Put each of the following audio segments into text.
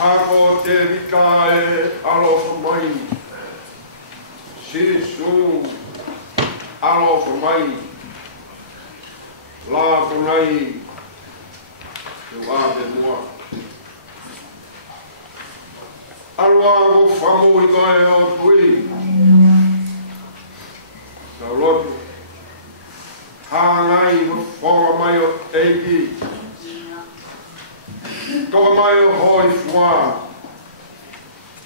Ako te vika e alofa mai, Sisu alofa mai, lāko nei, te wāte mua. Alua ko whamu i koe o tui, ka lotu, hāngai ko whonga mai o eiki, toka mai o hoi whua,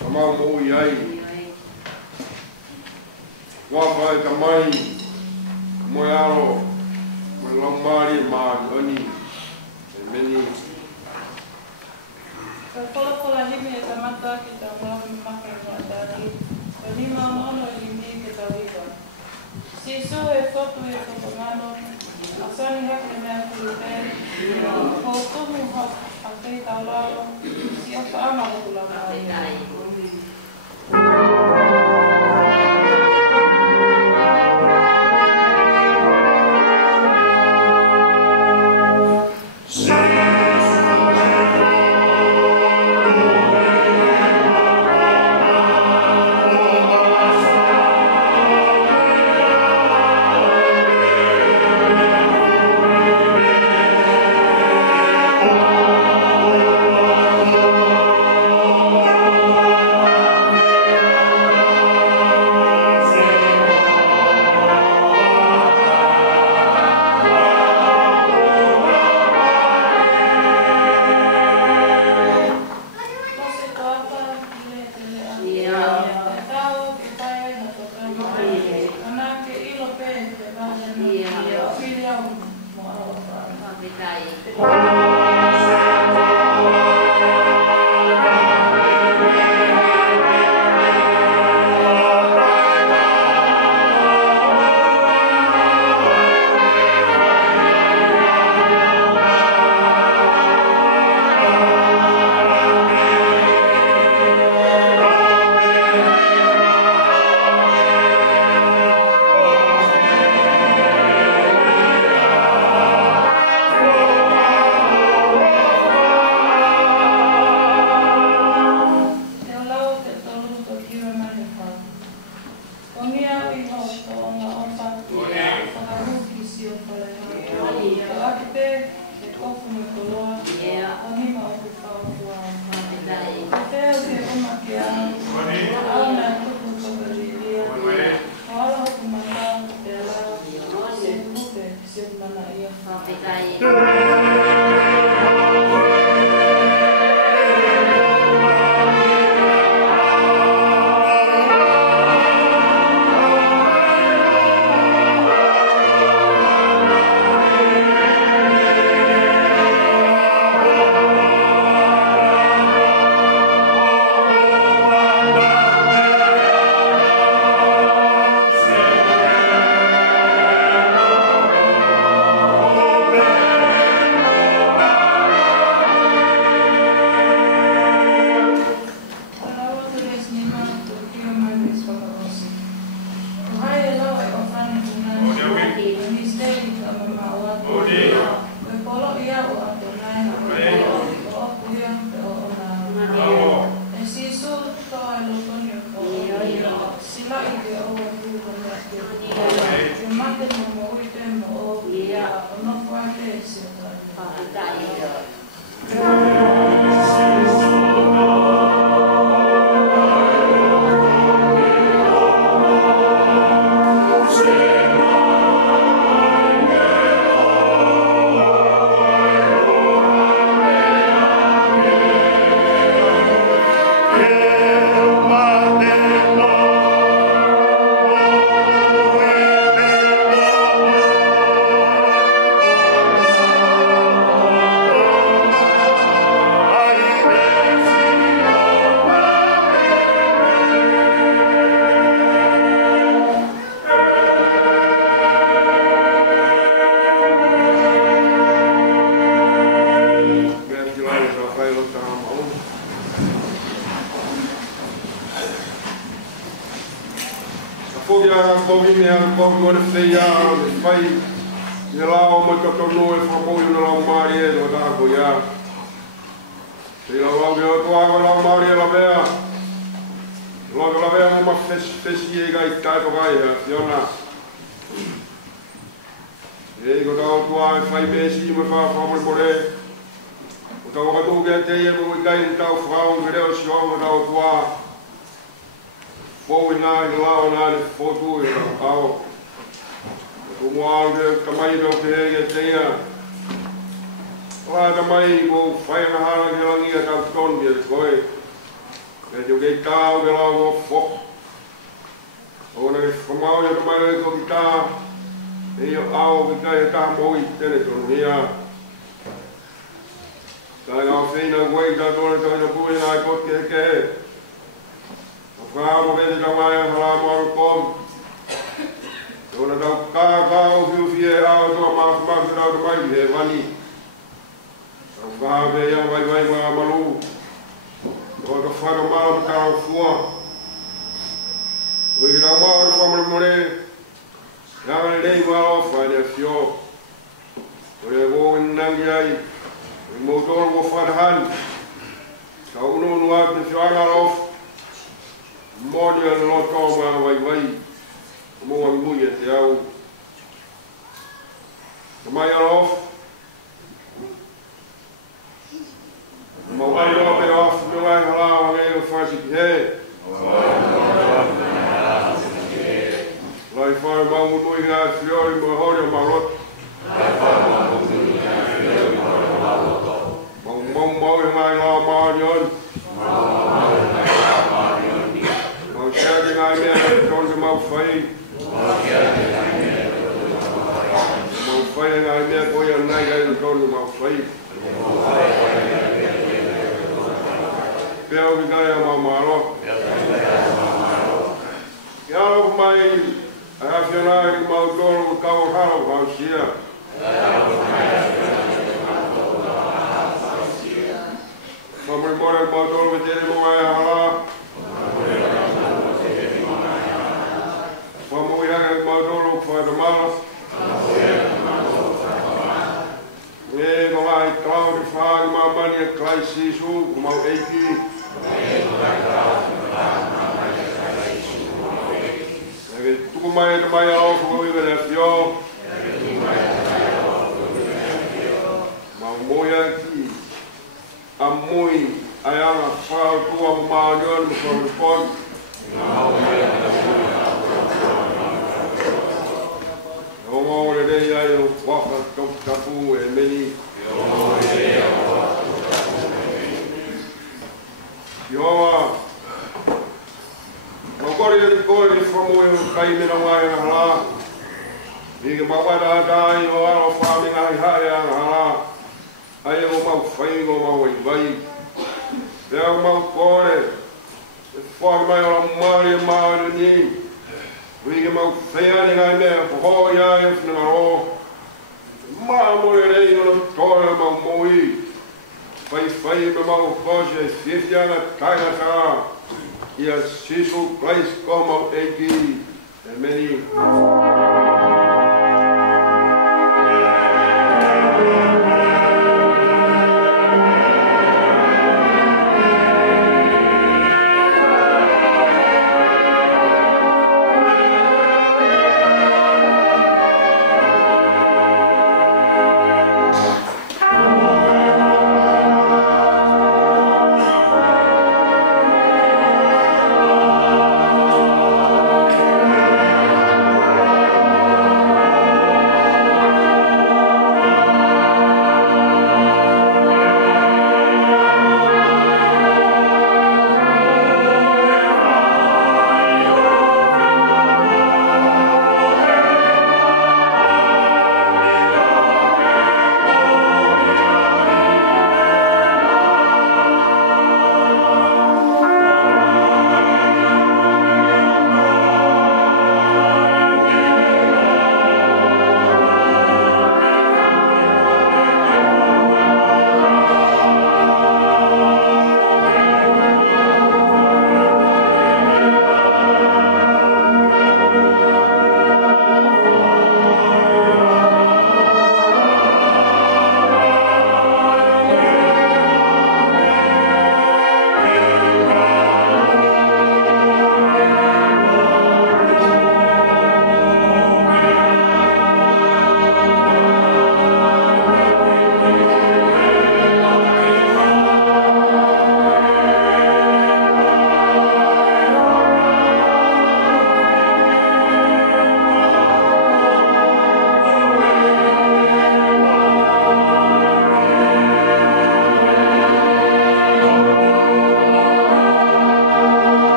ka mau mui ai. Whawhai ka mai, moe aro, moe langmari maa oni, e meni. Ka whalapola hime e tamata ki ta wāmi maka ngā tāki, ka lima mono i mi ke ta wiwa. Sisu e whotu e whakangano, a sani hake mea kuru te, ko tumu a te tauraro, si a whaama hula mai. Amen. lai ke o tuko mea te te mate mo mo ui te mo o ia o no whai te se o tai.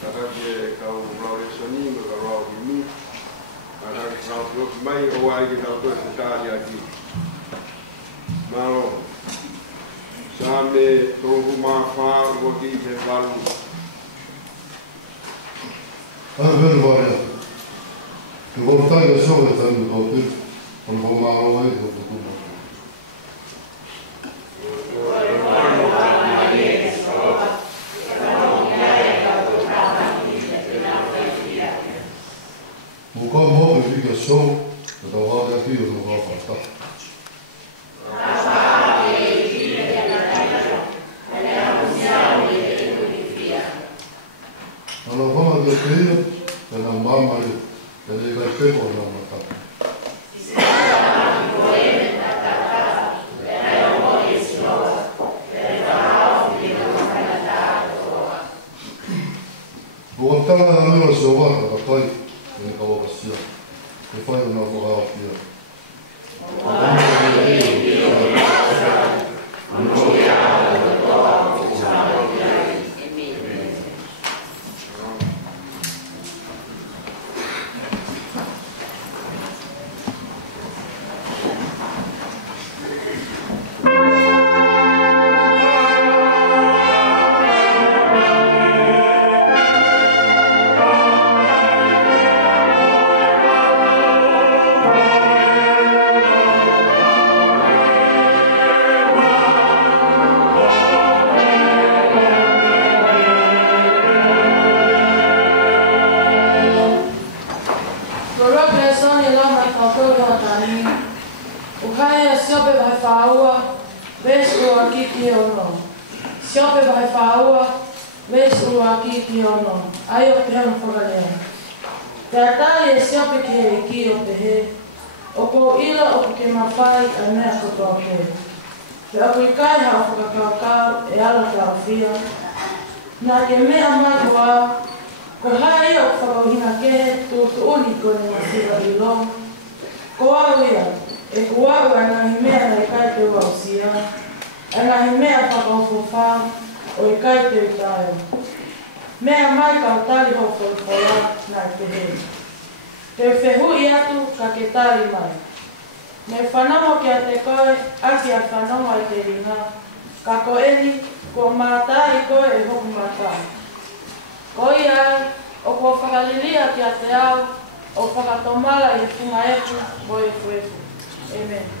Katake kau rau soni ma rau mu. Katake kau tu mai o ai ki kau tu se tali aki. Malo. Same tohu ma fa o ki te palu. Vero varia. Tu voltai da sole tanto dopo, non ho mai mai dopo tu. Un po' mo che figa so, da guarda qui non va fatta. Allora come da qui per la mamma e le carte con la mamma. Buongiorno a noi se guarda, poi ne cavo sia. E poi una cosa via. Na ke mea mai koa, ko hae o whakauhina ke tūtu uniko ni masira i lo. Ko au ia, e ko au anahi mea na i kai te ua usia, anahi mea whakauwhawha o i kai te utaio. Mea mai kau tali ho whawhawha na i te he. Te whehui atu ka ke tali mai. Me whanamo ki a te koe, aki a whanamo ai te ringa, ka ko eni, ko mātai koe e hoku mātai. Ko ia, o ko whakalilia ki a te au, o whakatomala i whinga eku, mo e fuefu. Amen.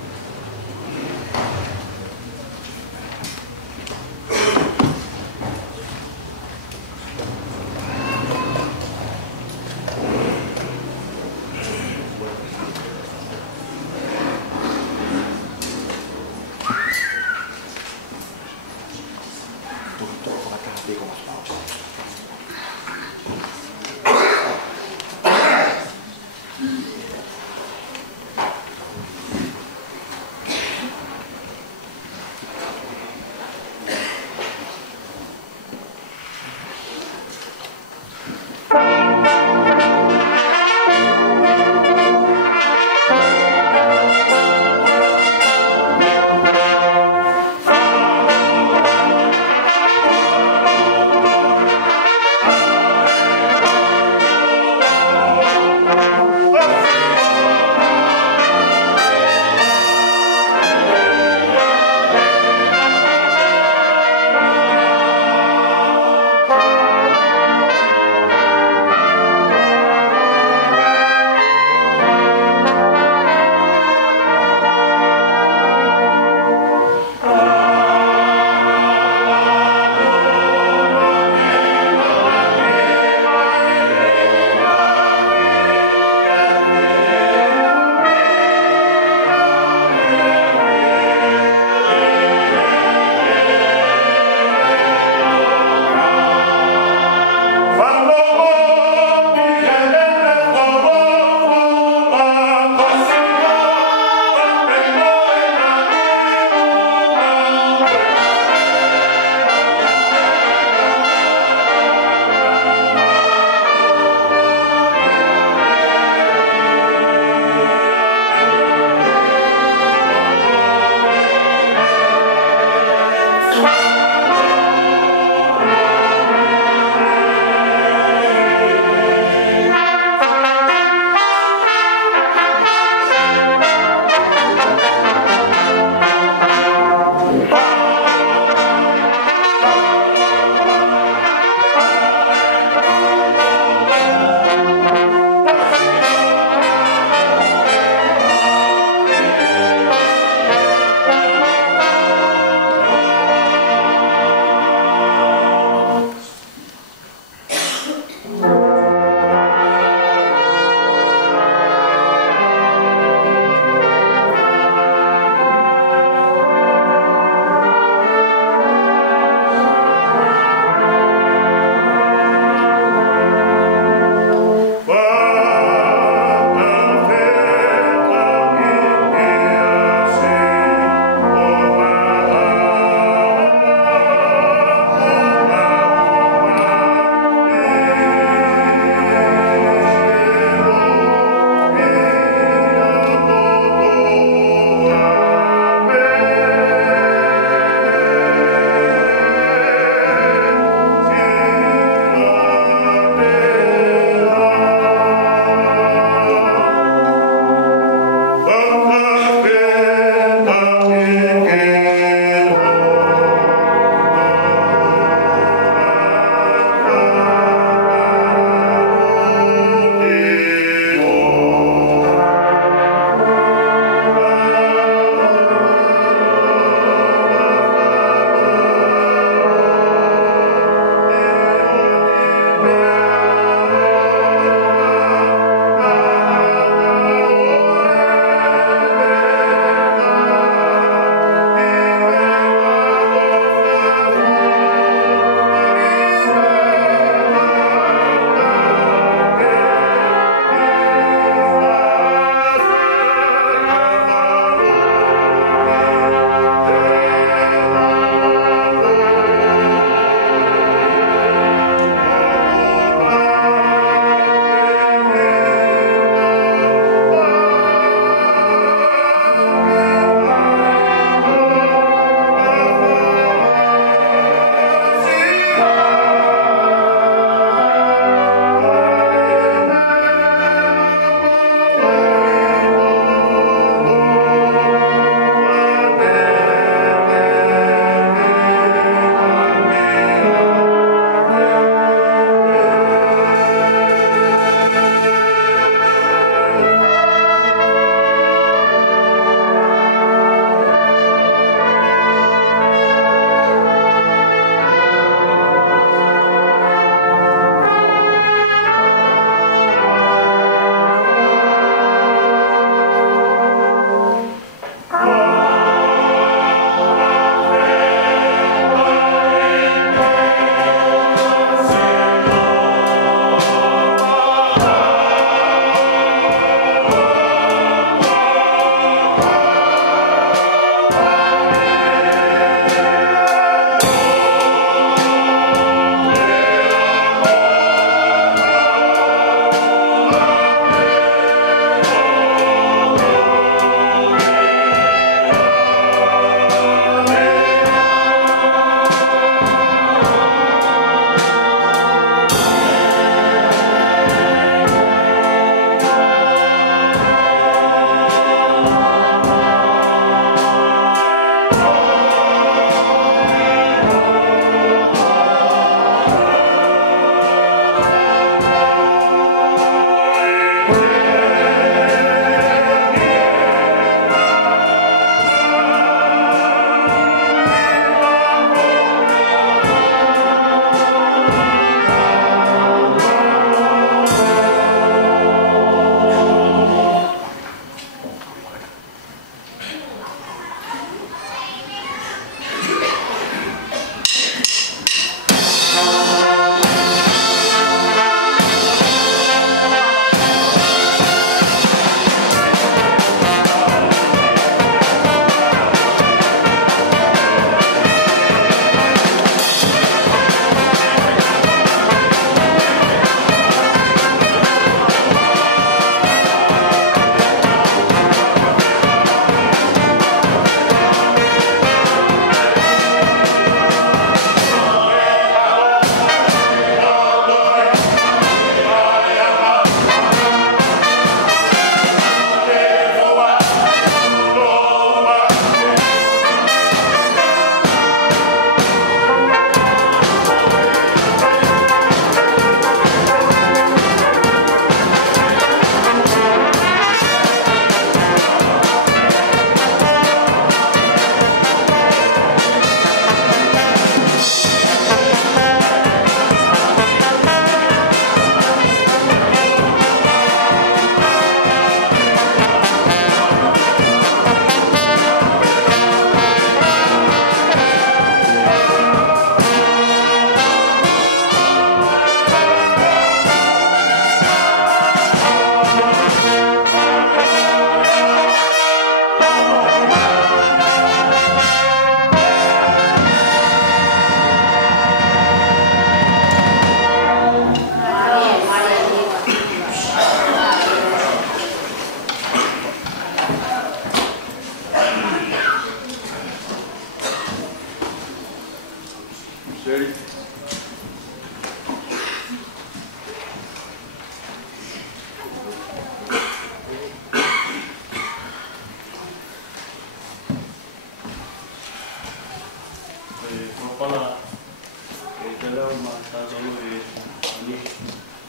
ni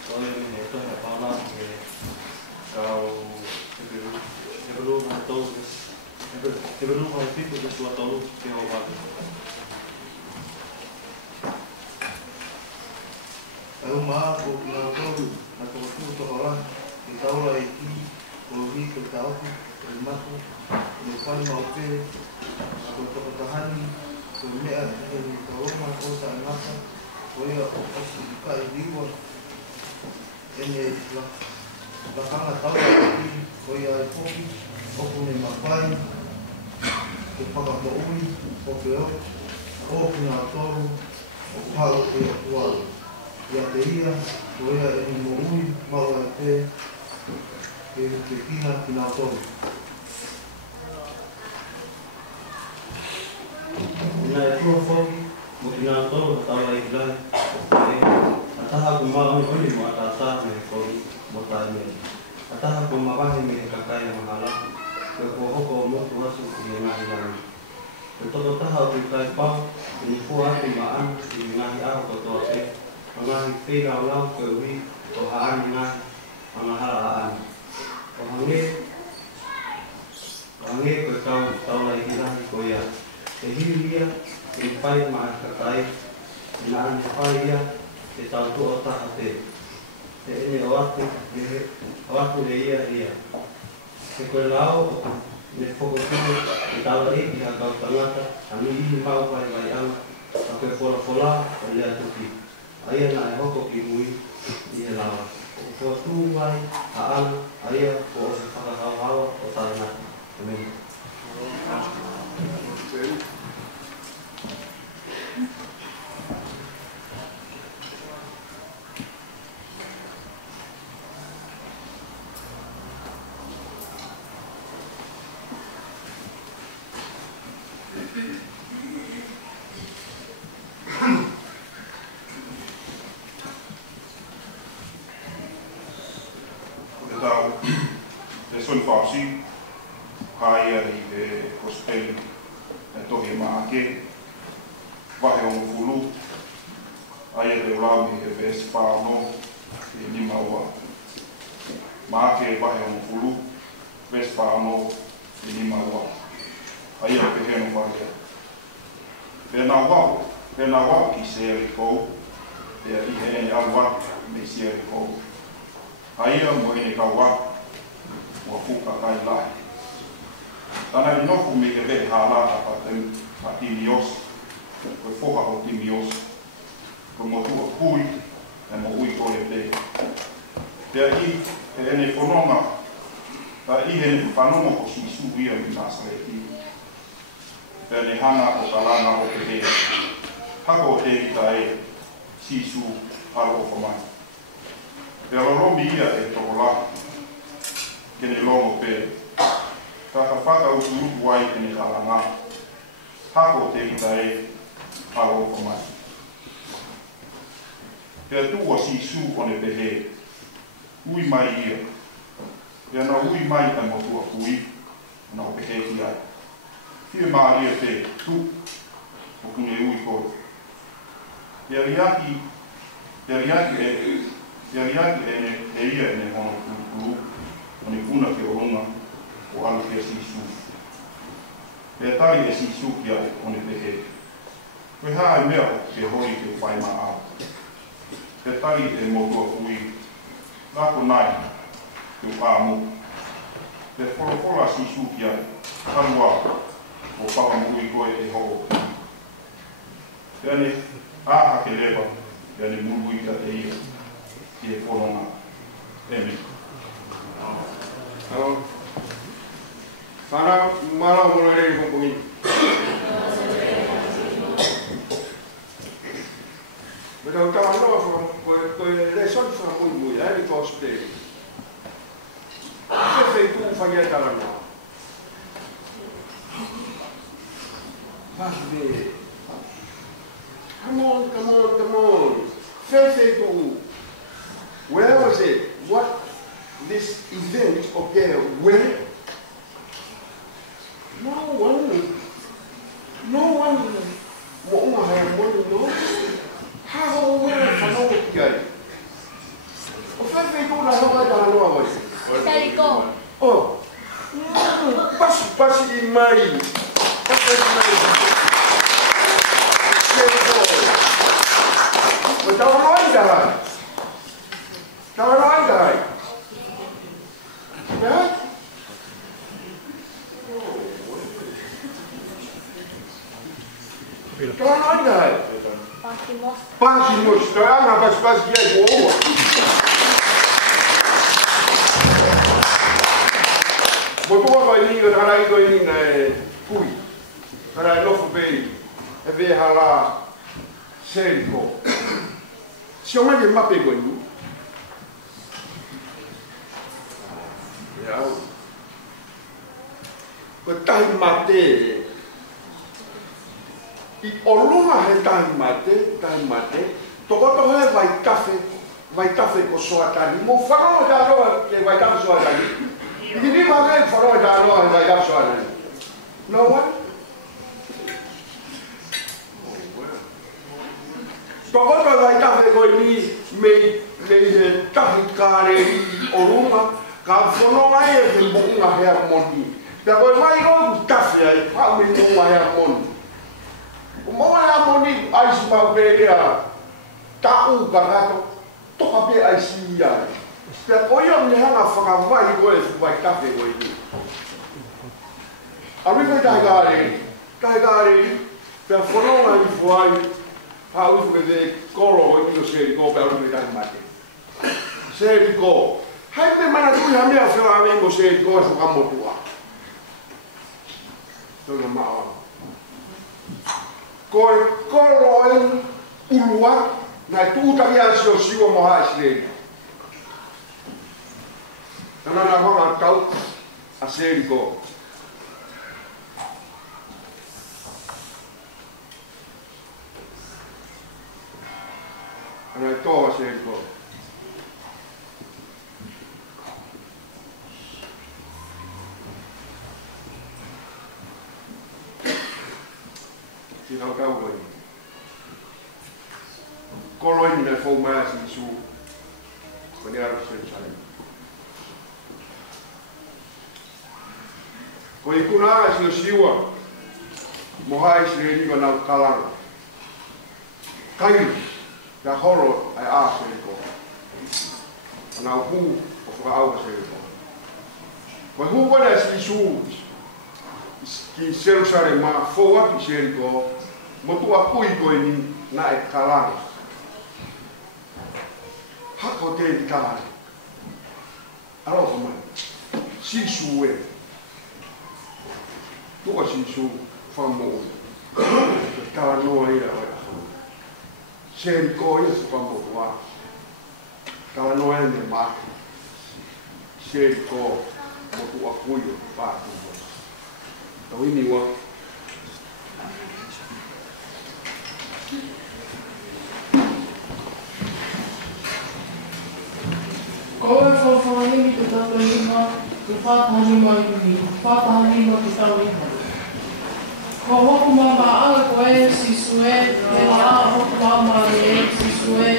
tôi mình tôi phải bao lâu thì kalau sebelum atau sebelum hari itu sesuatu yang awal. Aku mah aku tahu nak aku tu orang kita orang ini kalau kita tahu rumahku depan mau ke aku tahan sebenarnya ini kalau mah aku tak nampak boleh aku buka ini buat ini lah belakang tahu ini boleh aku ni mapai aku pakai bau aku punya tahu aku harus buat ya teia voy a muy mau que fina todo Nah itu foki mungkin todo tahu lagi lah atau aku mau ini mau tata nih foki mau tanya atau aku mau apa ini kakak yang mahala ke koko mau masuk ke yang betul tahu kita pau ini kuat timaan di ngahi aku tuh Ang pinaw lang kawi o haan nga ang haraan. O hangit ko tao lagi lang ko ya. Sehingga impay maakakay inaan pay ya tao to otak ate. Ini awak dia. Sekolah ne fokus tao lagi agak tengah kami impau pay bayang pakai pola lihat tuh. Ayah nak hokok imui dia lawan. Waktu mai aan ayah ko pakai hawa o tanah. Amin. Sono fausi, hai di cospel, tohi maake, vahe on fulu, hai di ulami e vespano, e limaua. Maake vahe on fulu, vespano, e limaua. Hai di peheno vahe. Pena wau ki se rikou, e ihe ene alwat me se rikou. Hai mo ene kawat, wa fuka kai lai. Tana inoku me ke vehe halata pa timios, koe foha o timios, koe mo tua kui, e mo ui kore te. Pea I, e ene whanonga, ta I hene whanonga o si suia mi Nasareti. Pea ne hanga o kalanga o te he. Hako o te ita e, si su alo o whamai. Pea loromi ia e toko laki, kene longo pe. Kaka whaka uturupu wai kene kalanga. Hako te ita e alo o mai. Pea tua si su o ne pehe. Ui mai ia. Pea na ui mai ka motua kui. Na o pehe ki ai. Pia maa ia te tu. O kune ui kore. Pea riaki e ia ene hono kuru. Oni kuna ke orunga o alu ke sisu. Pea tari e sisu ki ai o ne pehe. Koe haa e mea ke hoi ke whai maa au. Pea tari e motua kui. Lako nai ke uamu. Pea wholofola sisu ki ai. Kalua o whakamui koe e hoko. Pea ne aha ke lewa. Pea ne mului ka e ia. Ki e wholonga. Emi. Para malau mulai dari kampung ini. Betul kawan kau lesson sama mui dari cosplay. Apa itu fajar kawan? Pasti. Come on. Faith itu. Where was it? What this event occurred? Where? No one mo uma hai mo no how where fa no kiai Vai hokai taha noa vai. Seriko. Oh. Pasi i mai. Pasi i mai. Seriko. Vai taha noa i taha. Taha noa i taha. Ya? Taha noa i taha. Pakimos. Pakimos. Taha nga pas kia i oa. Mo tua ko ni o tara i ko ni na kui. Tara no fu be. E be hala Seriko. Si o mai mape ko ni. Ya. Ko tai mate. I olunga he tai mate. Toko he vai kafe ko soatani. Mo whanau ta roa ke vai kafe soatani. Ini makai whanau ta roa he vai kafe soatani. No one? Toko vai kafe ko ni me he kafe kare i olunga. Ka whanau ai e te mbunga hea moni. Ka koe mai o kafe ai, hau me mbunga hea moni. O moa hea moni aisi mau perea ta'u kakato. Toka pe ai si ai. Pea koia me hanga whakawai koe vai kafe koe ni. Awi koe kai gare. Pea whanonga i fuai. Hau ifu ke te koro koe ni o Seriko pea awi koe tai mate. Seriko. Hai me mana tui ha mea whia me mo Seriko e whakamotua. Tona maa. Koe koro e ulua. Nai tūtaki a sio siwa mo haisleri. Tana na honga tau a Seriko. Nai tō a Seriko. Tina kau koe. Koloini na fou mai si su. Kone aro Jerusalem. Ko i kuna ara si o siwa. Mohai si re niwa nau kalanga. Kai. Ya horo ai a Seriko. Nau hu o fuka au Seriko. Ko hu kone si su. Ki Jerusalem ma fou api Seriko. Motu a kui koe ni na e kalanga. Hako te i kāre. Aroha mai. Sisu e. Tuka sisu whamoe. Kāra noa ira wai aho. Seriko ia su whamotua. Kāra noa e me maki. Seriko motu a kui o pātu. Tau ini wa. Koe whawhanimi te tata lima, te whātahanima i ni, whātahanima te tau iha. Ko hoku mama anga koe si sue, te la a hoku mama e si sue,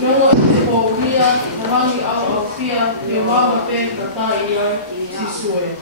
nongo i te pōhia, te rangi au whia, te wawa pe ka tā ia si sue.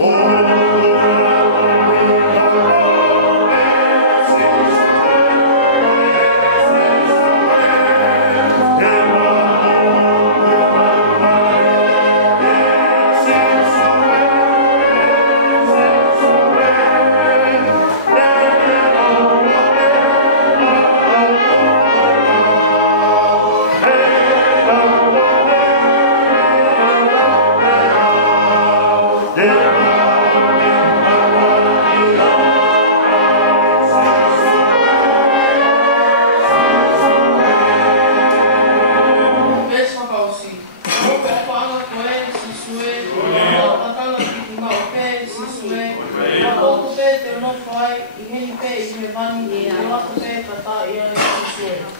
Oh, mani e wako se pata ia e sue.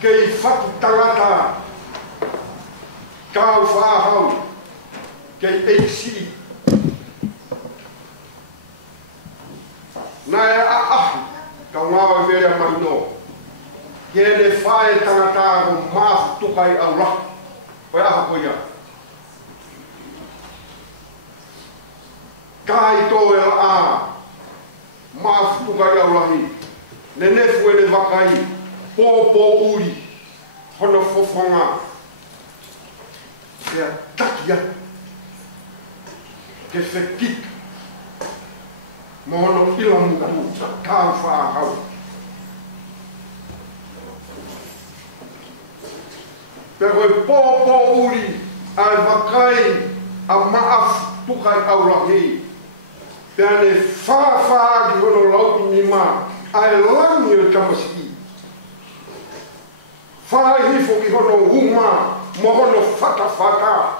Kei whatu tangata kau whahau kei eisi nai a ahu kau ngawa vere mahino kene whae tangata ko maafu tukai au rahu koe aha koia kai tō e a maafu tukai au rahi ne nefu e ne wakai pōpō uri, hono fofonga, ke a takia, ke whekik, mo hono ilamuku, kāu whāhau. Pea koe pōpō uri, ai wakai, a maaf tukai aurahi, pea ne whāwhā ki hono lau ni mā, ai langi o tamasi. Whae hifo ki hono huma, mo hono whata.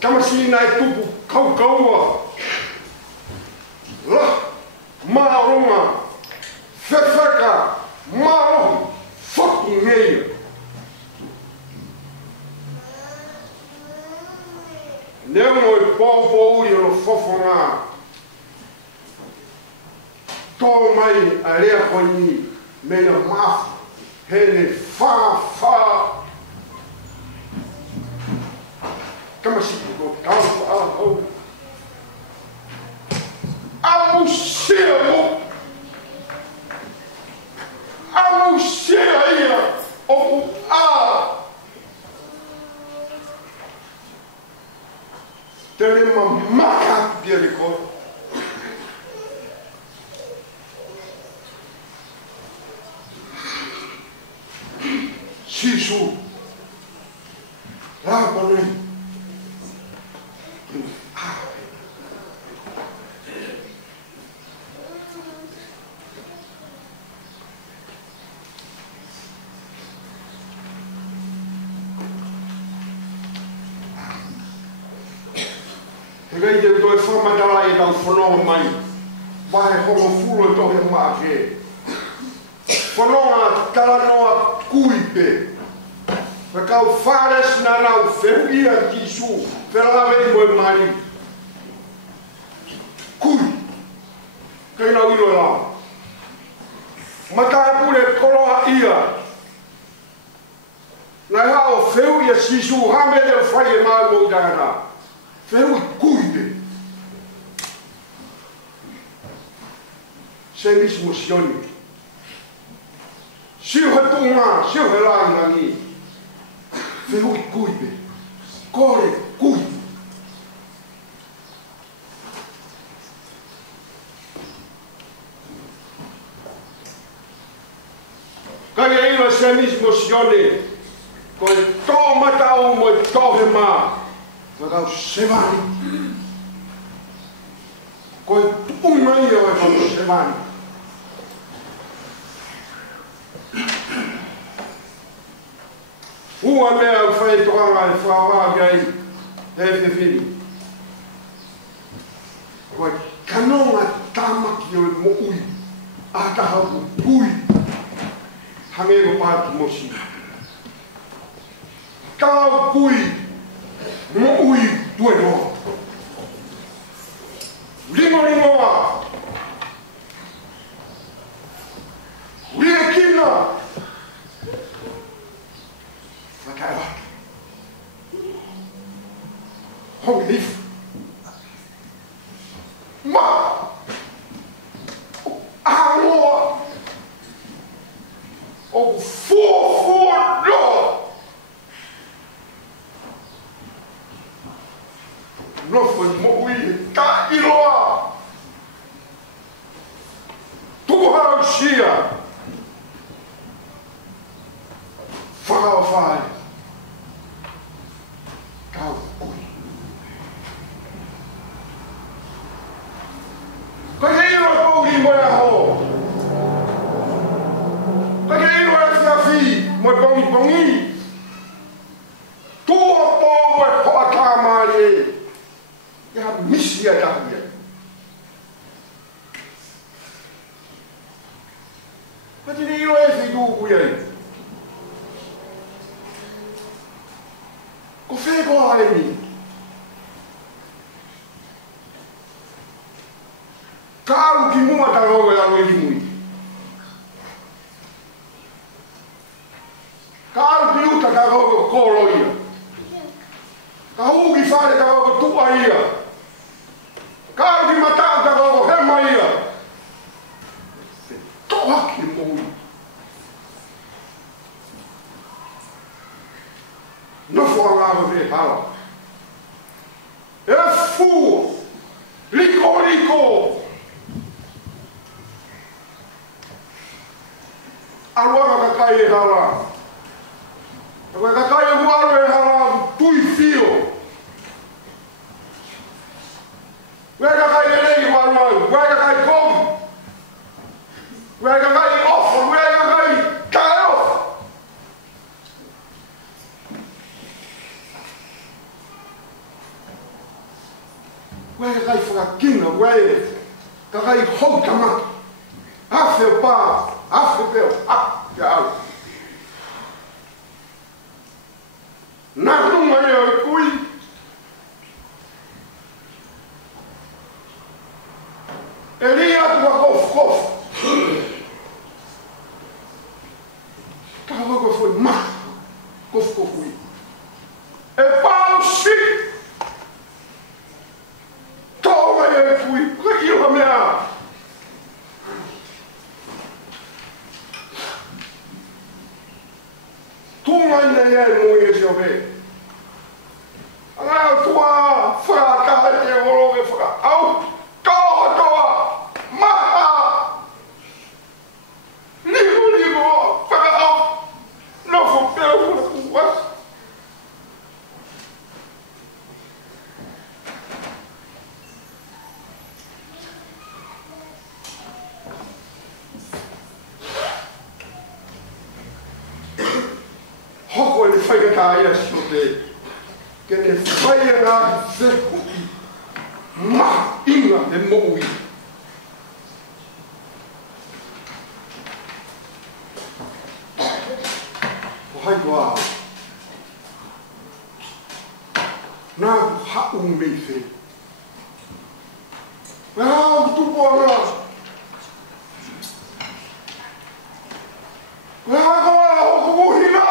Tamasina e tupu kaukaua, tō mai a rea koini mea mafu hele wha kamasiki ko kau amu sea mo amu sea ia o a tele maka dia de ko Sisu la bone Hei te toi whamatala e tau whanonga mai. Wahe honga furo tohe maa ke. Whanonga talanoa kuipe. Whakau whares na rau whewia ki su. Whelawe i moe mari. Kui. Kei nau ilo la. Matai pure koroa ia. Nai hao whewia si su hame te whaie maa mo i tangata. Whewi kuide. Se mismo sioni. Siu he tunga, siu he lai nangi. Whewi kuide. Kore kuide. Kaya ina se mismo sioni. Koe tō matau mo i tōhe maa. Whakau sevani. Koe unga ia e whakau sevani. Ua mea u whai toanga e whawaa gai e whiwhiri. Koe kanonga tāmaki o e mo ui. Ataha u pui. Hangego pāti mosi. Kau pui. Mo ui tue no. Ringo a. Ui e kina. Whakaewa. Hong hif. Ma. Amoa. O four no. No foi mo ui ka iloa. Tu hausia. Whakao whai. Kau ui. Koe ke iro e pouhi mo e ho. Koe ke iro e whiawhi mo e pongi. Tua pou e hoa kāmari e. Ja, missia tahia. Wat je hier even doet, hoe jij? Koffie ko hij niet. Karu ki mua ta rogo ya no imui. Karu ki uta ka rogo kolo ia. Ka hugi fare ka rogo tua ia. Karu ki matau ka rogo hema ia. Toa ki mui. No falava ver hala. É fu. Lico. Agora que cai hala. Agora que cai igual hala tui fio. Vai que cai ele igual mal. Vai que cai como. Vai que cai off. Vai que cai off. Vai que cai fraquinha. Vai que cai rouca. Afeu pá. Afeu. Já. Não é cui. Ele ia com a cof. Kawa ko foi ma. Ko fui. E pau si. Toma e fui. Aqui o minha. Tunga ne e mo e jobe. Ana tua fra ka te oro e fra. Au. Toa. Ma. Ligo. Fra au. No fo pelo what? Hoko le whaia ka ia sote, ke te whaia ngā wheku i ma inga e moui. O hai kua, nā hau mei whe. Nā tupo ngā. Nā koa hoko muhina.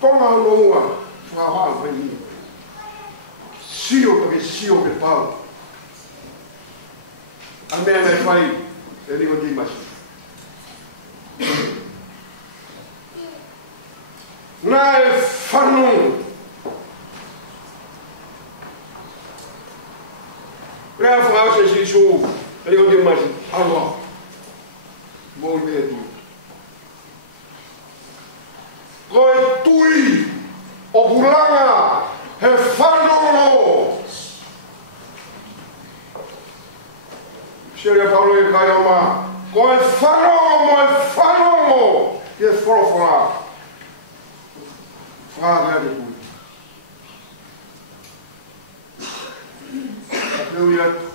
Tonga noa, whaha veni. Sio ke pau. A mea nei whai, e ringo di masi. Nā e whanonga. Rea whangau se si su, e ringo di masi, awa. Mōi mea tu. Ko e tui o pulanga he whanongo. Seria Paulo e kai ama. Ko e whanongo mo e whanongo. Ke whorofora. Whārea de kui. A teu i atu.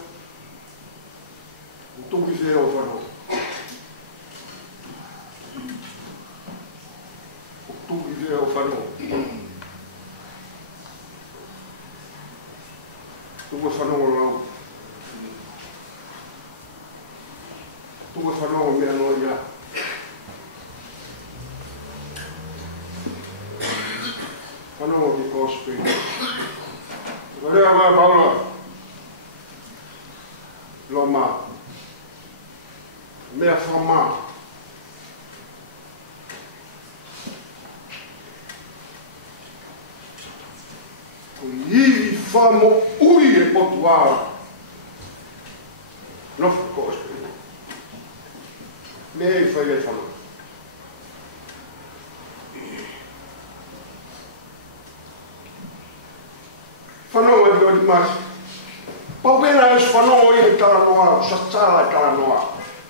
O tuki whea o whanongo. Tuki vea o whanongo. Tuki whanongo rau. Tuki whanongo mea no ia. Whanongo ki kospe. Rea mai Paula. Loma. Mea whama. Iwi whamo ui e potu ara. Nofu kospe. Me e whai e whama. Whanonga e bioti masi. Pau pena e whanonga i he tara noa, usatara e tara noa.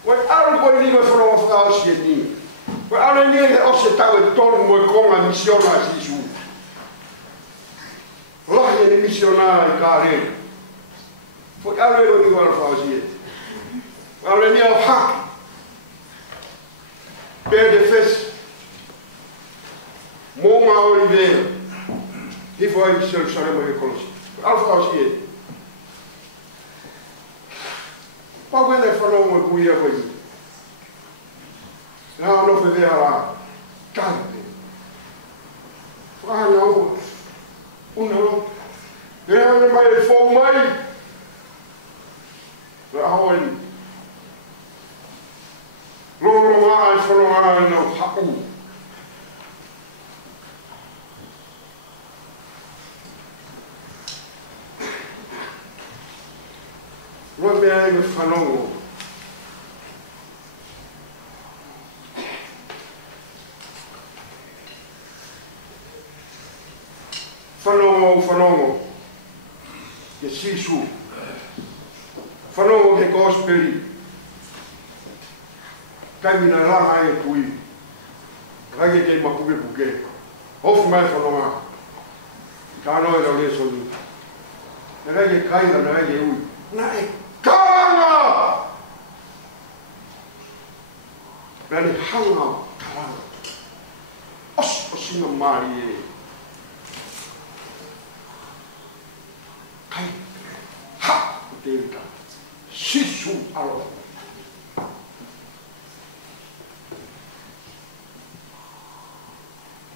Koe aru koe ni me whanonga whakao si e ni. Koe aru ni e ose tau e toru mo e konga misiona si su. Lahi e ni misionari ka rei. Foi alu e roni wala whausie. Alu e ni au haki. Père de fes. Monga Oliveira. Hifo ai misel sarema e kolosi. Alu whausie. Pau wene whanongo e kuia koe. Nā no fe vea rā. Kante. Whahana ua. Una lo. Rea ne mai e whau mai. Rea hoa ni. Lolo ngā e whanonga e nau haku. Roa mea e me whanongo. Whanongo. Ke sisu. Whanongo ke kosperi. Kai mina ranga e kui. Rage ke mapuke puke. Hofu mai whanonga. Ka anō e rau le sonu. Ne rage kaila na rage ui. Na e karanga! Rane hanga karanga. O singa mari e. Kai, ha, dentro, sisu alo.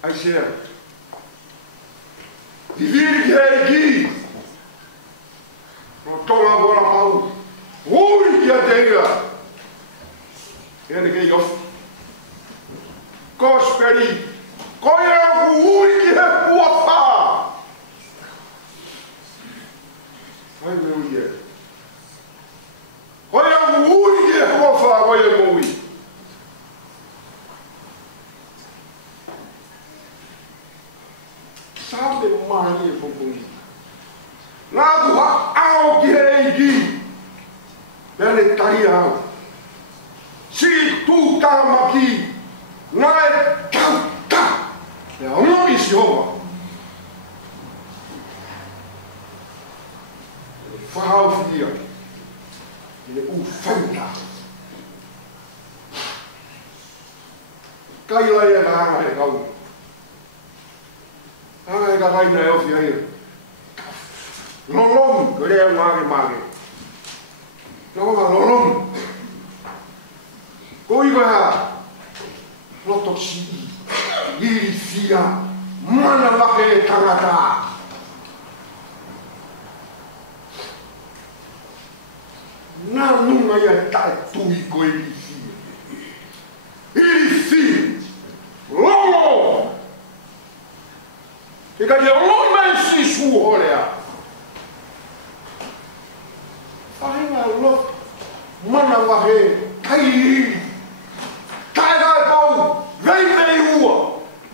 Ai se, divide que é aqui, não toma agora mal, ui que a tenha, ele que eu, cosperi, coia o ui que é puapa. Ai meu Deus. Olha o ui que eu vou falar, olha o ui. Sabe Maria Fompongi. Lá do ao que é aqui. Planetaria. Se tu tá aqui, não é tá. É o nome Senhor. Vrouw hier. Ele ufanta. Kai lai e ranga e kau. Ranga e kakai na eofi ai. Lolom, ko rea mage. Lolom. Ko iwa ha. Loto si. Iri fia. mana wake tangata. Nā nunga ia tae tui koe isi. Isi! Longo! E ka ia longa isi suhorea. Whahinga lot mana wahe kairi. Tae kai pau, vei ua.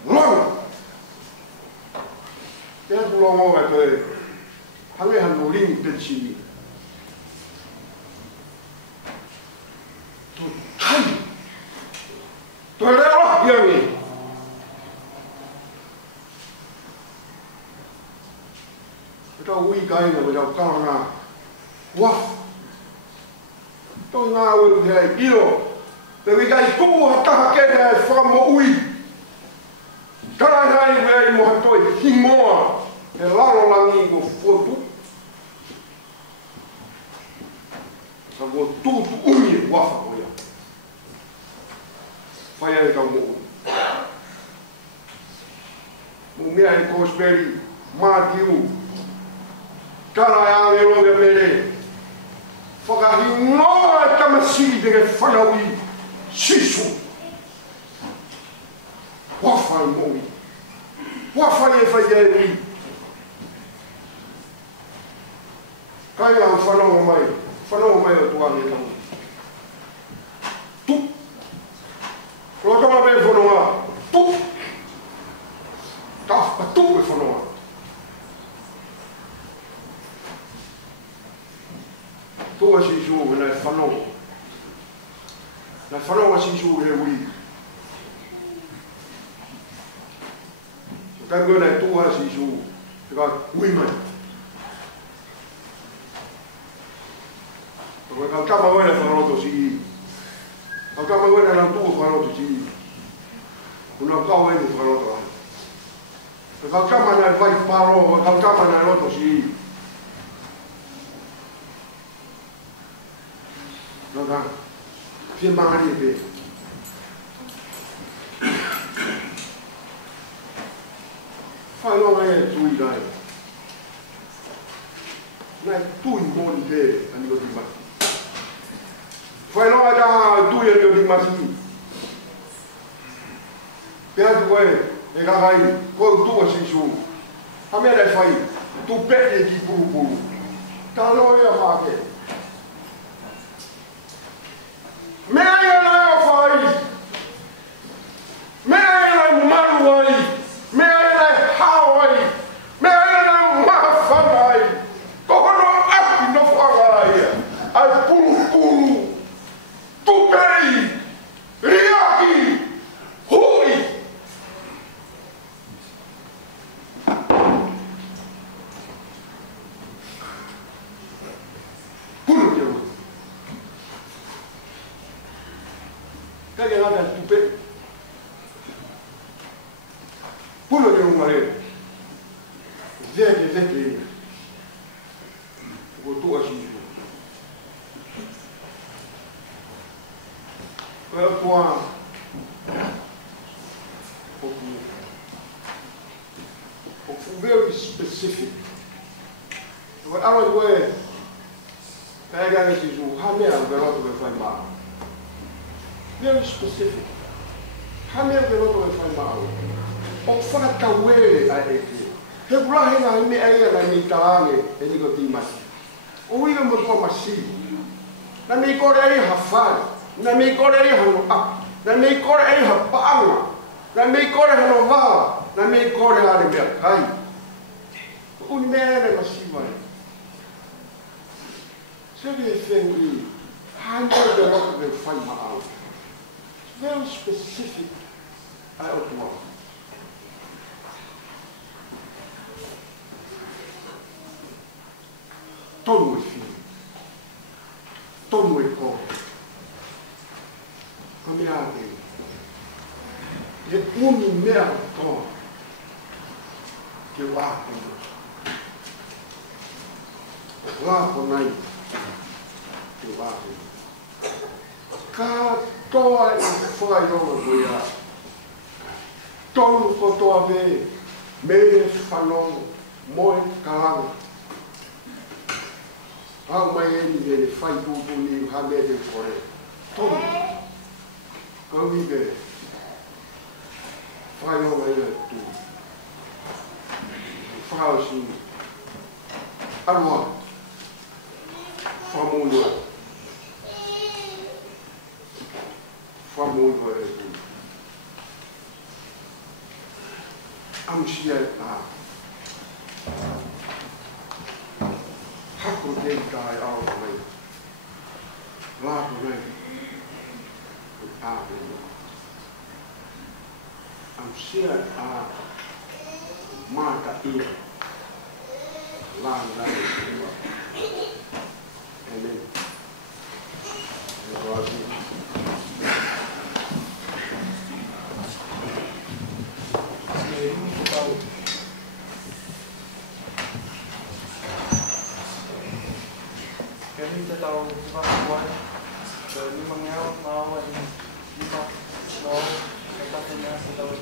Longa! Te atu longo e koe. Hange hano ring te chini. Tôi đã lót nhiều gì tôi uy cái là bây giờ cao là wow tôi ngao uy thế kilo tại vì cái cũ hạt ta cái này phong một uy cái này về một tôi hình mò để lao là gì của phụ tu sao của tu uy wow phải ai cao mũ mũ mía hay cosberry Matthew cara ya lelo de mele foga hino tamasi de fanawi sisu wa fa mũ wa fa ye fa ye wi kai la fano mai o tua ni tau tu lo toma bem fonoa tu taf tu e fonoa tu asi ju na fano asi ju e wi ka go na tu asi ju ka wi mai ko ka tama wa na fano to si au kama wena na tu whanoto ti. Una kau e ni whanoto ai. Ka kama na vai paro, ka kama na roto si. No ka. Fie mahari e pe. Whanonga e tui rai. Nai tui moni te aniko ti mati. Foi não ada tu yang dia dimasi. Pia tu e gagai ko tu asisu. Ame ada fai tu pe ki puru. Talo ya make. Me ya na fai. Me ya na maluai. Me ya na hawai. Me ya na mafamai. Ko no api no fagai. Ai puru. Tupei! Riaki! Hui! Pulo de luz. Cague lá da tupei. Pulo de luz, Maria. Zé. Botou assim. Kwa very specific. What I would wear, I got this how many of the lot of find out. Very specific. How many of the lot of find out? O fata wele a eke. He brahe na me ai na mi taane e ni go timasi. O wi mo ko masi. Na mi ko ai hafal. Na me kore ai hano a, na me kore ai hapaanga, na me kore hano wā, na me kore are mea kai. Uni mea ere masiwai. Sege e whengi, hāngai de roka de whai maau. Very specific ai o tua. Tonu e whiu. Tonu e kore. Caminhade. E uni mea toa. Que lá com nai. Que lá Ka toa e whai roa goia. Tonu ko toa ve. me whanongo, moe kalanga. Au mai e ni le whai pupu ni hame te kore. Tomu, kau i me, whai o mai e tu. Whao si, arua, whamunua. Whamunua e tu. Amusia e tā. Hako te kai ao nei. Lāko nei. O tāwe nei. Amusia e tā. Māka ia. Lāko nei. Amen. Kita tahu bahwa dari mengenal mau kita mau kita punya tahu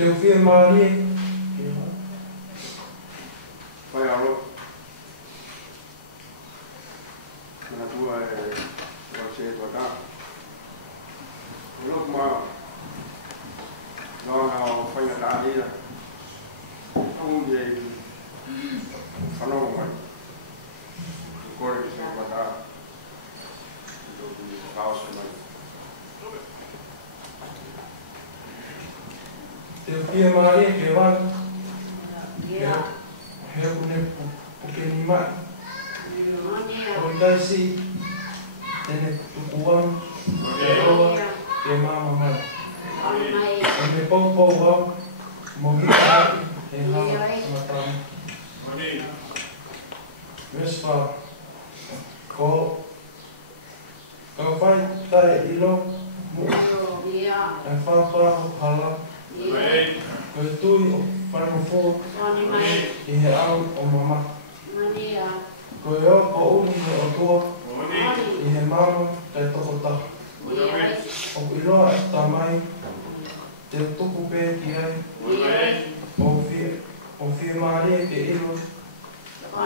Teofia Marie. Pai alo. Na tua você toda. Lúc mà do nào phải là đã đi rồi. Không gì khả năng vậy. Coi cái sự vật ta. Rồi cao sẽ này. Teofia Marie Kevan. Heo kune pukenima. Orientasi tene tukuan. Ke mama mai. Ame pompo wau mogita e ha matam. Mespa ko vai tai ilo mu. E fa hala. Ko tui o fo. I he au o mama. Ko yo ko uni o tua. I he mama kai tokota. O iloa e tamai, te tuku pē ki ai, o fie maare ke ilo, o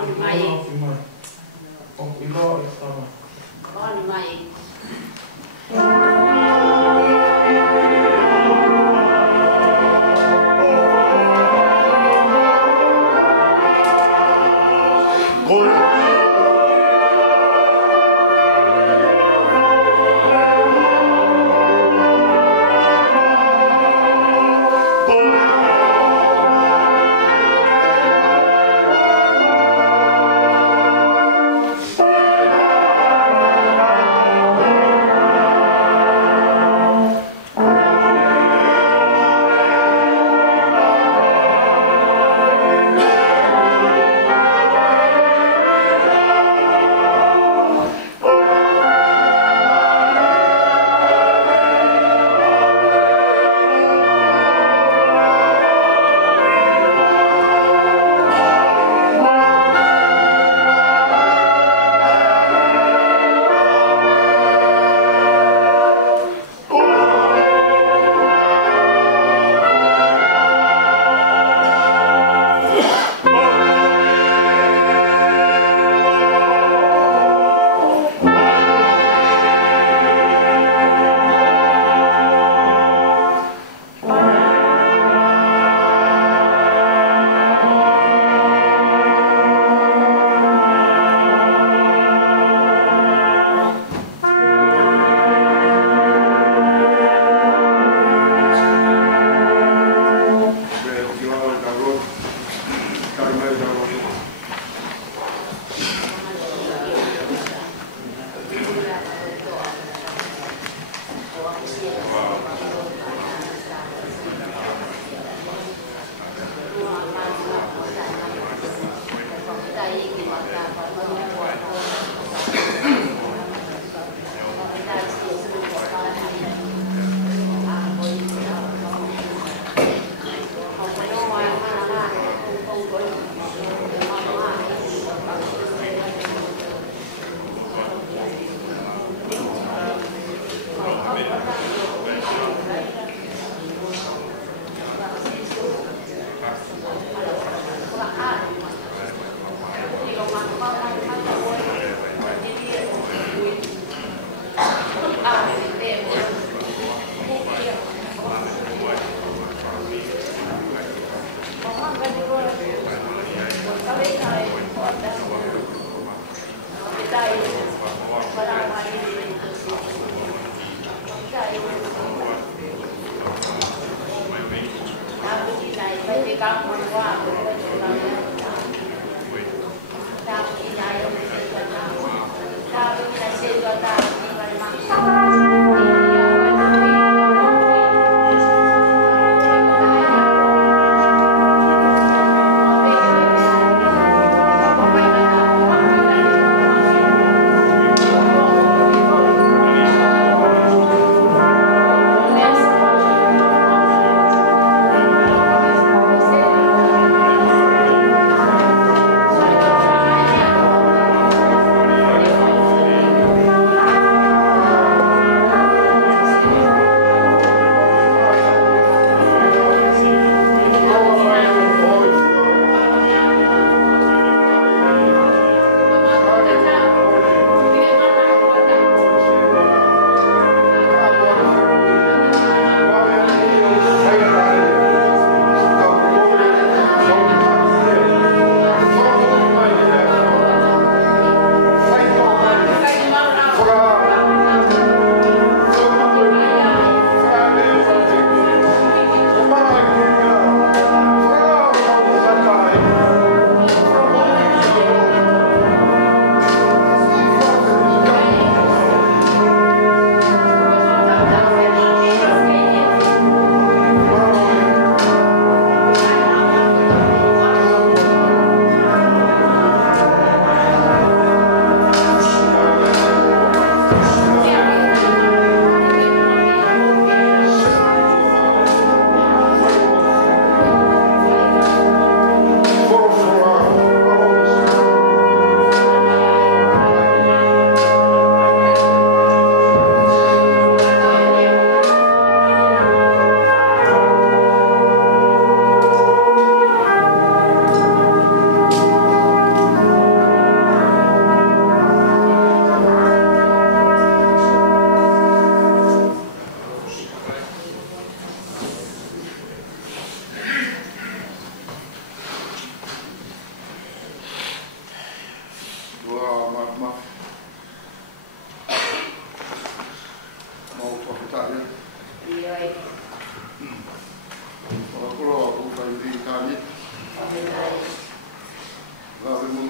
fi mai, o iloa e tamai.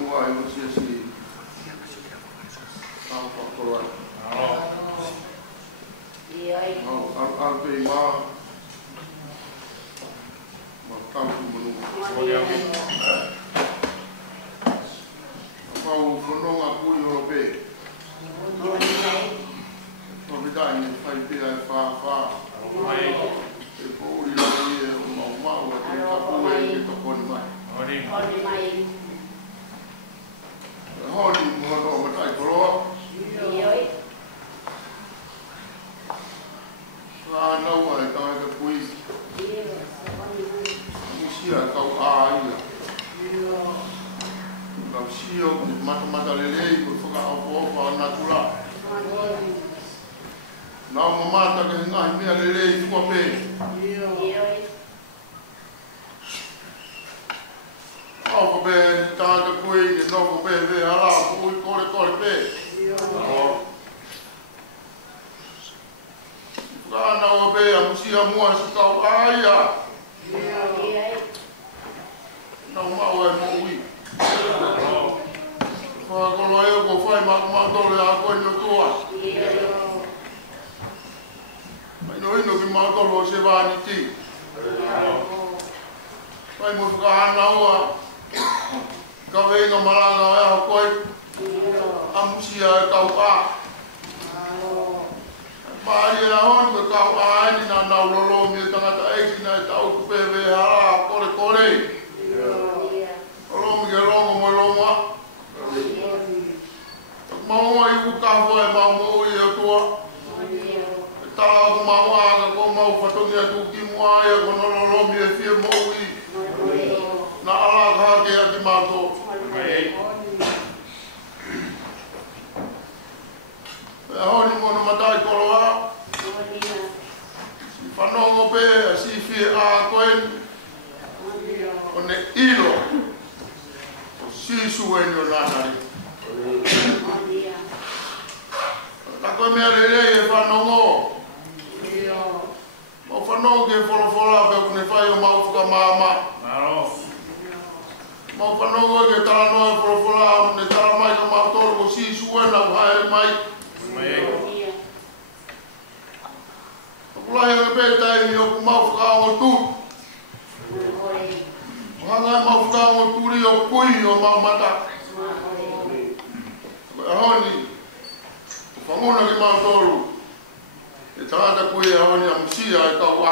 Wai o si au pakora. Au pe ma tau munu. Mau fononga kui Europe. O vidai ni fai pe ai fa. E puri la ni o mau te tapu e te tokoni mai. Honi mono matai koroa. Nau ai tau e pui. Musia kau aia. Kau sio mata lelei ko whaka au natura. Nau mamata ka ngai mea lelei tua pe. Au ko pe tata pui ni no ko pe ve ala pui kore pe. Kana o be a musia mua si kau aia. Nau mau e mo ui. Whakakolo e ko whai makamātore a koe no tua. Mai no ki mātoro se wāni ti. Whai mo whakahana oa. Ka weinga maranga o eha koe. A musia e kau a. Maari e hon ko kau aini na nau lolo mi e tangata eiki na e tau kupe ve hala kore. Lolo mi ke rongo mo longa. Maua i ukawa e mau i e tua. E tala ku maua aga ko mau whatongi atu ki mua e kono lolo mi e fie mau i. Na ala ka ke ati mato. E honi mono matai koroa. Si whanongo pe, si fie a koen. O ne ilo. O si sueni o nanari. Tako mea lelei e whanongo. Mau whanongo ke wholofola pe kune whai o mau whakamama. Mau whanongo ke tala noa e wholofola ne tala mai ka mautoro ko si suena o haere mai. Kulai e pētai mi o mau whakaongo tū. Hangai mau whakaongo tūri o kui o mau mata. Ahoni, whangona ki mau tōru. E tangata kui ahoni a musia e kau a.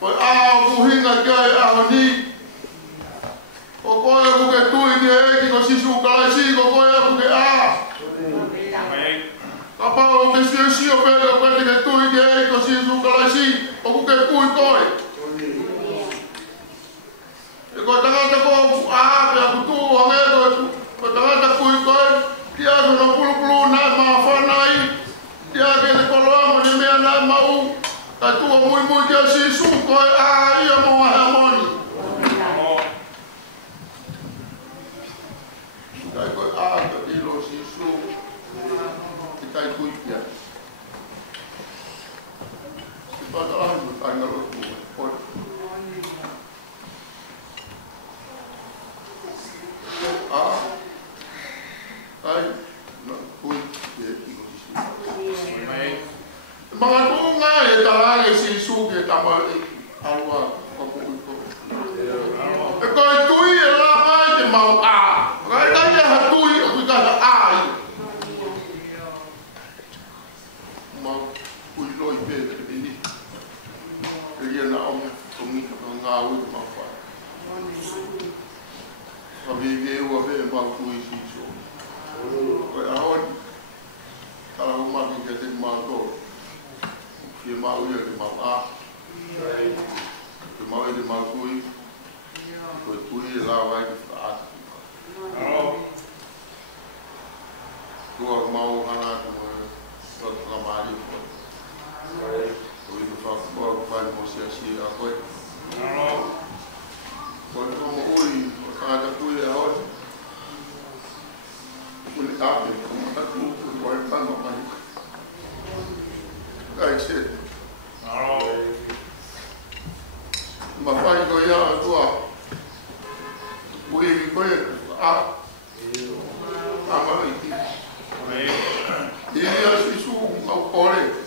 Poi a o kuhinga kia e ahoni. Ko koe kuke tui ni eki ko sisu kalaisi ko koe kuke a. Kapa o ke si o pēra koe te ke tui ni eki ko sisu kalaisi o kuke kui koe. E ko tangata ko a pia kutu o nge ko tangata kui koe. Tia ko no pulu na ma whanai. Tia ke te koloa ni mea na mau. Ka tua mui kia sisu koe a ia mo a moni. Kai koe a ka ilo sisu. Ki kai kui pia. Si patalahi mo tai ngalo tu. Koe. A. Kai. No, kui pia ilo sisu. Mga tunga e talage sisu ki tama alua kapui koe. E koe tui e la mai te mau a. Kai kai e hatui e kui kata a i. Mau kui loi pe te pini. E ia na ome tongi ka ngā ui te mau whai. Ka vivi e ua pe e mau tui sisu. Koe ahoni. Tala umaki ke te mau tōru. Fie mau ia te mau a. Te mau e te mau kui. Koe kui e la wai te whaata. Kua mau hana atu mo e whakamari koe. Koe i te whakapua ko whai mo sia sia a koe. Koe komo ui o tangata kui e hoi. Kuni ape komo atu koe tanga mai. Kai se. Ma fai ko ia tua. ini kau ya, apa ini? Ini asal isu mau kore.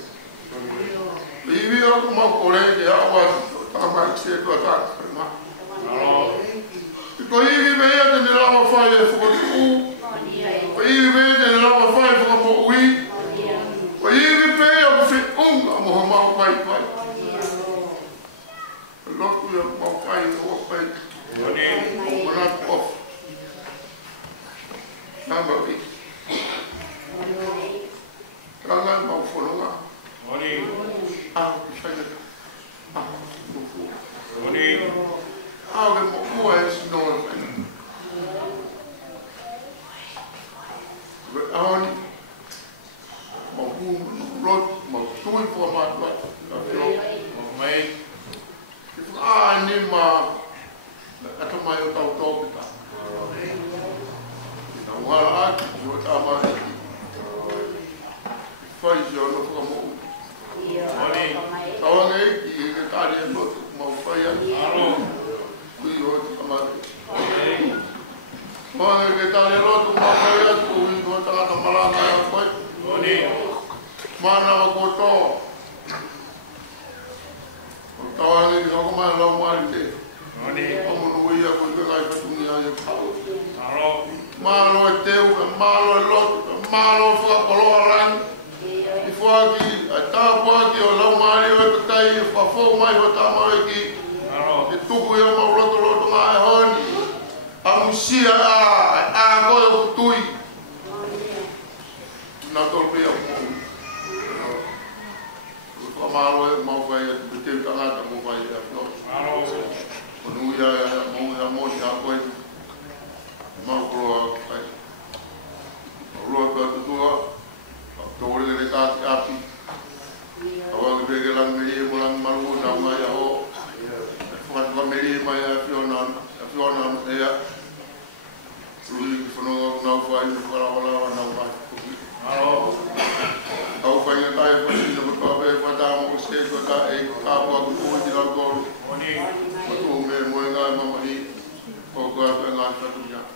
Ini aku mau kore dia awal tambah sesuatu tak pernah. Kau ini beya dan lama file foto. Kau ini beya dan lama file foto ui. Kau ini beya aku fit mau file file. Lalu yang mau file file. Ini berat off. Nama ini. Jangan mau follow ah. Saya buku. Aku mau buat snor. Berani mau buat mau tuin format buat. Ini mah atau mayu tahu kita. Kita walau kita sama ini. Faz eu não como. Então aí que tá ali no mau faz. Fui outro amado. Mas que tá ali no mau faz, fui outro tá malanga foi. Mana makoto. Então ali como mais lá mais de. Como não ia com que vai para dunia ya. Malo teu, malo lot, malo foi coloran. Ifo aqui, ata aqui o lau mari o tai fa fo mai o tama aqui. E tuku eu mau loto mai honi. Amusia a ko o tui. Na torpe o. O malo mau vai o teu tanga mo vai a flor. O nu ya mo ya ko. Mau pro ai. Ro ko tu Tore de api. Awang begelang meli mulang malu nama ya ho. Fat meli maya fiona ya. Suri fono na fai para wala na wa. Au fai na tai pasi no ko be fata mo se ko ta e ka wa ku di la gol. Ko me mo nga mama ni. Ko ko na fatunya.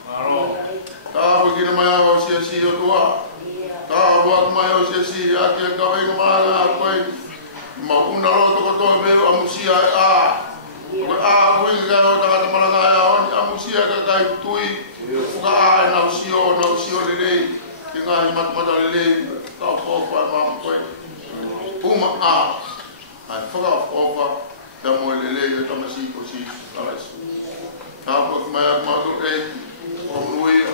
Ta ko kina maya o si o tua. Tá buat mai sesi aqui kawai ngala koi mau unalo to ko be amusia kui ga no ta malanga ya on amusia ka kai tui fuga na usio lele kinga mat lele ta ko pa ma koi puma ai fuga ofa da mo lele ta masi ko si alas ta buat mai ma to o nuia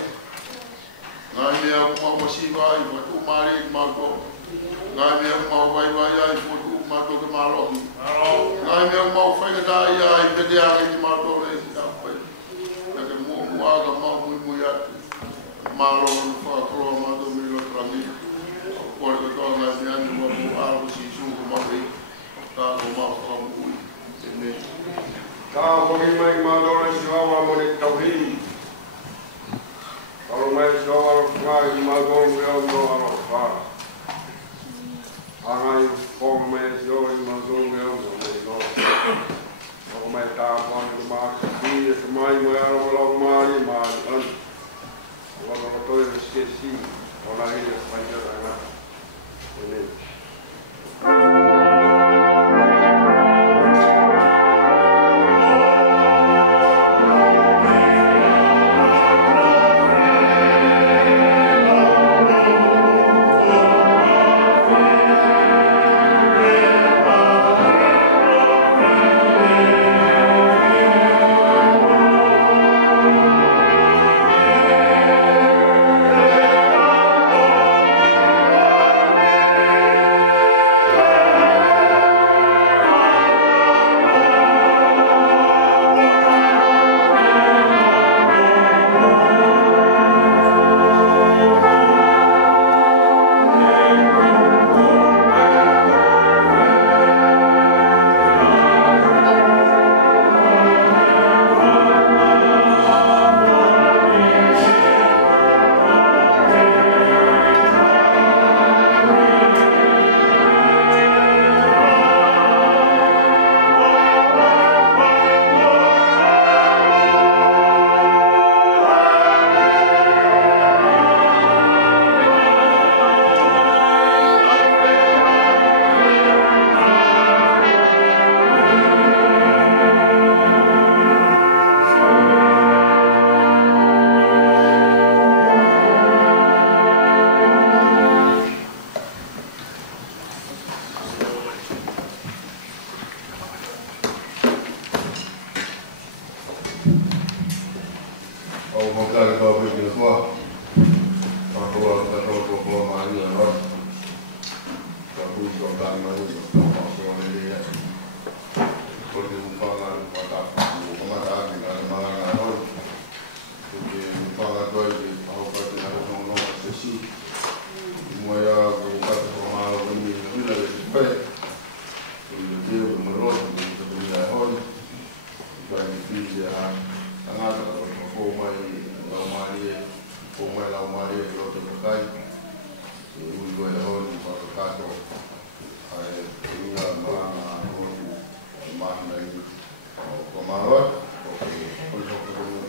ngai aku mau masiwai buat umari mau ngai aku mau wai ai buat umat ke malo ngai aku mau fai ke dai ai ke dia ke malo le apa nak mu aga mau mu ya malo fa kro ma do mi lo trangi por que todo ngai ni mo algo si su mo ri ta mo ma fa mu ni ta mo ni mai malo le si wa mo ni tauhid. Kalau mai soal kai magong real no ara. Angai pong mai soal magong real no. Kalau mai ta pon ma si mai mo ara lo mari ma an. Kalau to si ola hi panjat ana. Ini. Au makai kau pergi semua. Kau kau mari orang. Kau kau kami mari kau kau ni dia. Kau di muka nak mata kau mata ni kalau mana orang. Jadi muka kau ni kau kau ni ada nombor sesi. Moya kau kau mahu ni ni lagi baik. Dia menurut dia hon. Bagi dia sangat Umay lau mari lo te kai ui go le hon pa ka to ai inga ma na hon ma na ko ma ro ko ko